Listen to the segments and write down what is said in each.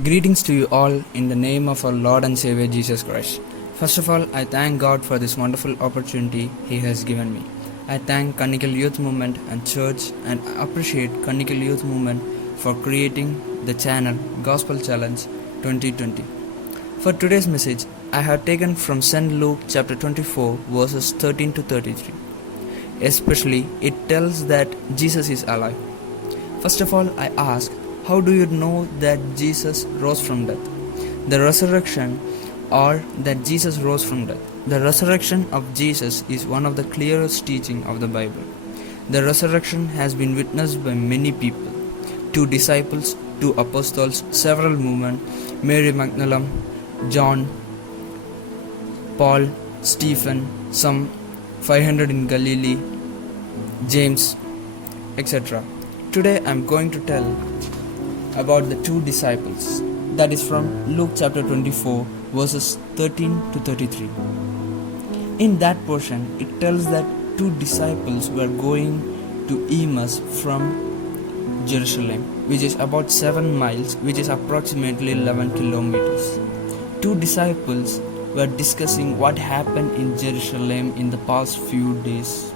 Greetings to you all in the name of our Lord and Savior Jesus Christ. First of all, I thank God for this wonderful opportunity He has given me. I thank Kannikal Youth Movement and Church and appreciate Kannikal Youth Movement for creating the channel Gospel Challenge 2020. For today's message, I have taken from St. Luke chapter 24 verses 13 to 33. Especially, it tells that Jesus is alive. First of all, I ask, how do you know that Jesus rose from death? The resurrection or that Jesus rose from death. The resurrection of Jesus is one of the clearest teaching of the Bible. The resurrection has been witnessed by many people. 2 disciples, 2 apostles, several women, Mary Magdalene, John, Paul, Stephen, some 500 in Galilee, James, etc. Today I am going to tell about the 2 disciples. That is from Luke chapter 24 verses 13 to 33. In that portion, it tells that 2 disciples were going to Emmaus from Jerusalem, which is about 7 miles, which is approximately 11 kilometers. 2 disciples were discussing what happened in Jerusalem in the past few days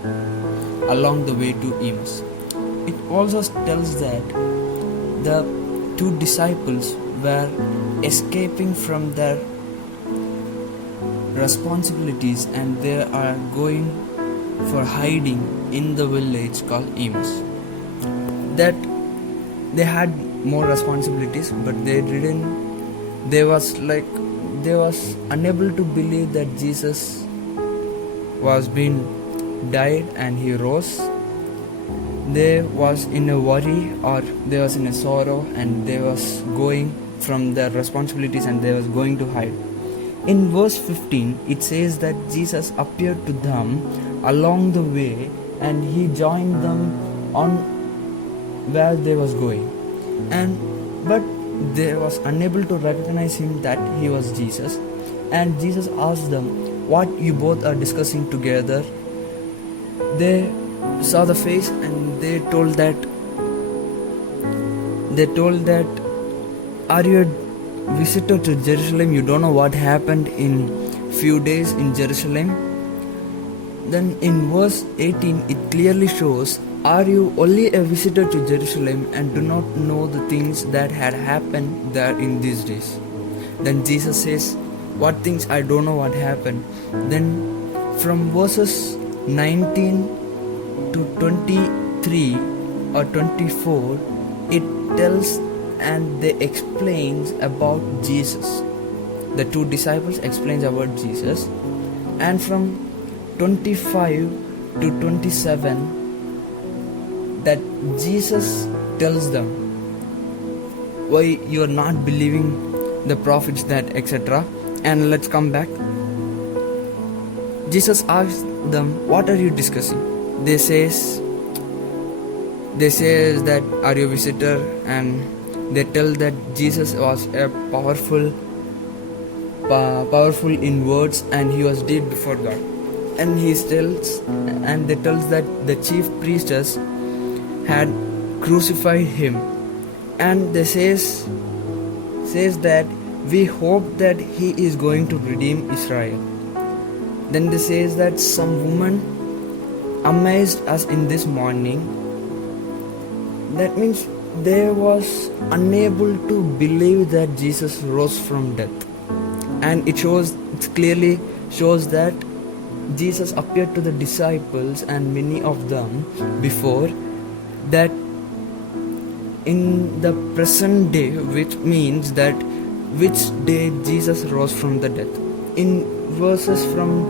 along the way to Emmaus. It also tells that the 2 disciples were escaping from their responsibilities and they are going for hiding in the village called Emmaus. That they had more responsibilities, but they was unable to believe that Jesus was being died and he rose. They was in a worry or they was in a sorrow and they was going from their responsibilities and they was going to hide. In verse 15 it says that Jesus appeared to them along the way and he joined them on where they was going, but they was unable to recognize him that he was Jesus. And Jesus asked them, what you both are discussing together? They saw the face and they told that are you a visitor to Jerusalem? You don't know what happened in few days in Jerusalem? Then in verse 18 it clearly shows, are you only a visitor to Jerusalem and do not know the things that had happened there in these days? Then Jesus says, what things? I don't know what happened. Then from verses 19 to 23 or 24 it tells and they explains about Jesus. The 2 disciples explains about Jesus, and from 25 to 27 that Jesus tells them why you are not believing the prophets, that etc. And let's come back. Jesus asks them, what are you discussing? They says that are you a visitor, and they tell that Jesus was a powerful in words and he was dead before God. And they tells that the chief priestess had crucified him, and they says that we hope that he is going to redeem Israel. Then they says that some woman amazed us in this morning. That means they was unable to believe that Jesus rose from death. And it clearly shows that Jesus appeared to the disciples and many of them before that in the present day, which means that which day Jesus rose from the death. In verses from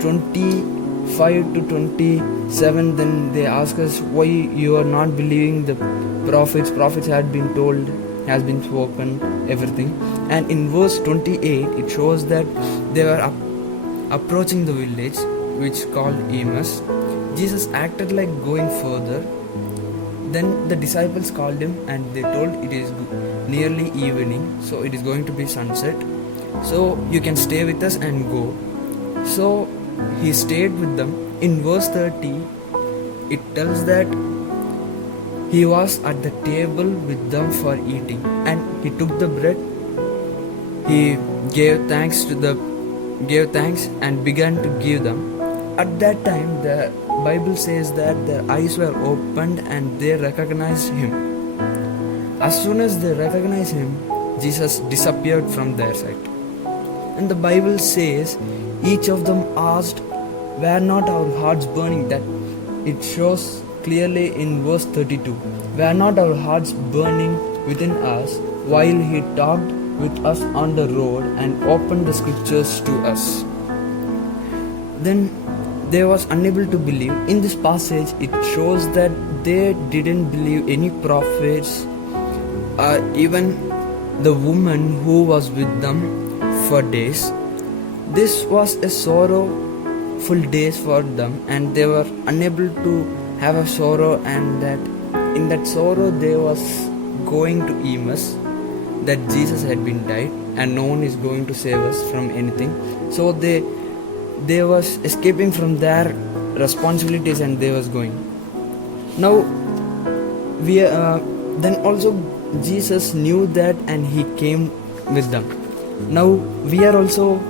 25 to 27 then they ask us why you are not believing the prophets has been spoken, everything. And in verse 28 it shows that they were approaching the village which called Emmaus. Jesus acted like going further. Then the disciples called him and they told it is nearly evening, so it is going to be sunset, so you can stay with us and go. So he stayed with them. In verse 30 it tells that He was at the table with them for eating, and he took the bread. He gave thanks and began to give them. At that time, the Bible says that their eyes were opened and they recognized him. As soon as they recognized him, Jesus disappeared from their sight. And the Bible says, each of them asked, "Were not our hearts burning?" That it shows clearly in verse 32. Were not our hearts burning within us while he talked with us on the road and opened the scriptures to us? Then they was unable to believe. In this passage, it shows that they didn't believe any prophets, even the woman who was with them for days. This was a sorrowful days for them, and they were unable to have a sorrow, and that in that sorrow they was going to Emmaus, that Jesus had been died and no one is going to save us from anything. So they was escaping from their responsibilities and they was going. Now we then also Jesus knew that and he came with them. Now we are also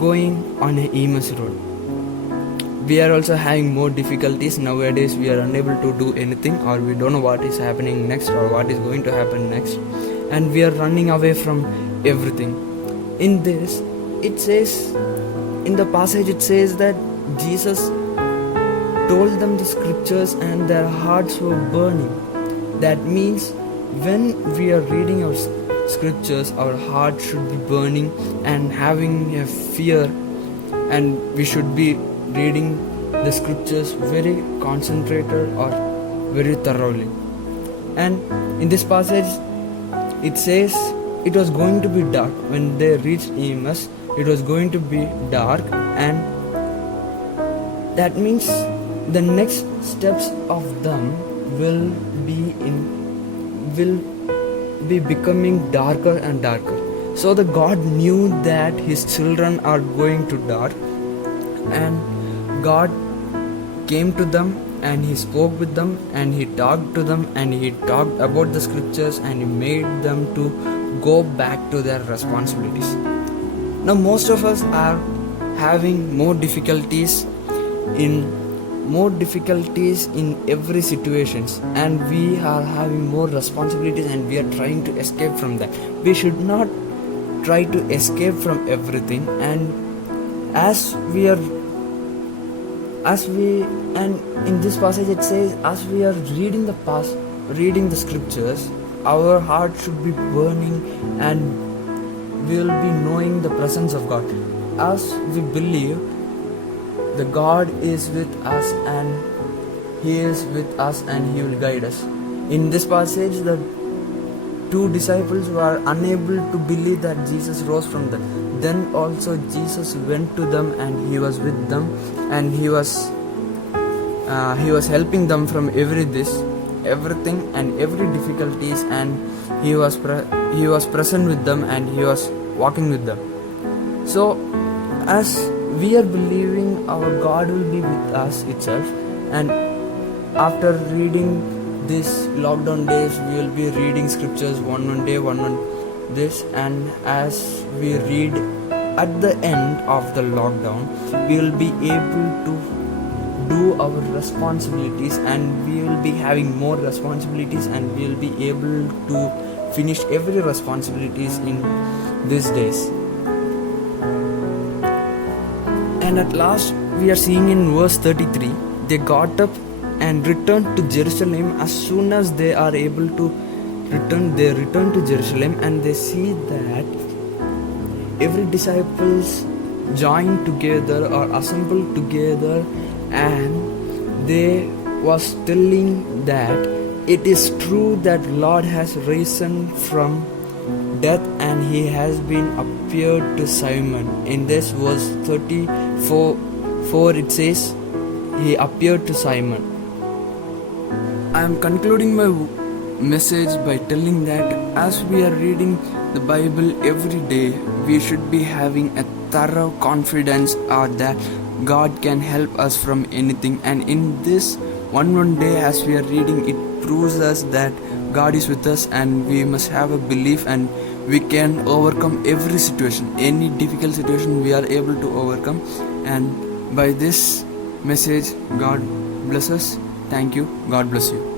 going on a Emmaus road. We are also having more difficulties nowadays. We are unable to do anything, or we don't know what is happening next or what is going to happen next, and we are running away from everything. In this, it says, in the passage it says that Jesus told them the scriptures and their hearts were burning. That means when we are reading our scriptures, our heart should be burning and having a fear, and we should be reading the scriptures very concentrated or very thoroughly. And in this passage it says it was going to be dark. When they reached Emmaus, it was going to be dark, and that means the next steps of them will be becoming darker and darker. So the God knew that his children are going to die, and God came to them and he spoke with them and he talked to them and he talked about the scriptures and he made them to go back to their responsibilities. Now most of us are having more difficulties in every situations, and we are having more responsibilities and we are trying to escape from that. We should not try to escape from everything, and in this passage it says, as we are reading the scriptures, our heart should be burning and we will be knowing the presence of God. As we believe the God is with us and he is with us and he will guide us. In this passage, the two disciples were unable to believe that Jesus rose from them. Then also Jesus went to them and he was with them, and he was helping them from everything and every difficulties, and he was present with them and he was walking with them. So as we are believing, our God will be with us itself, and after reading this lockdown days, we will be reading scriptures one day, this, and as we read at the end of the lockdown, we will be able to do our responsibilities, and we will be having more responsibilities, and we will be able to finish every responsibilities in these days. And at last we are seeing in verse 33, they got up and returned to Jerusalem. As soon as they are able to return, they return to Jerusalem, and they see that every disciples joined together or assembled together, and they was telling that it is true that Lord has risen from death and he has been appeared to Simon. In this verse 34 it says he appeared to Simon. I am concluding my message by telling that as we are reading the Bible every day, we should be having a thorough confidence that God can help us from anything. And in this one day as we are reading, it proves us that God is with us, and we must have a belief, and we can overcome every situation. Any difficult situation we are able to overcome. And by this message, God bless us. Thank you. God bless you.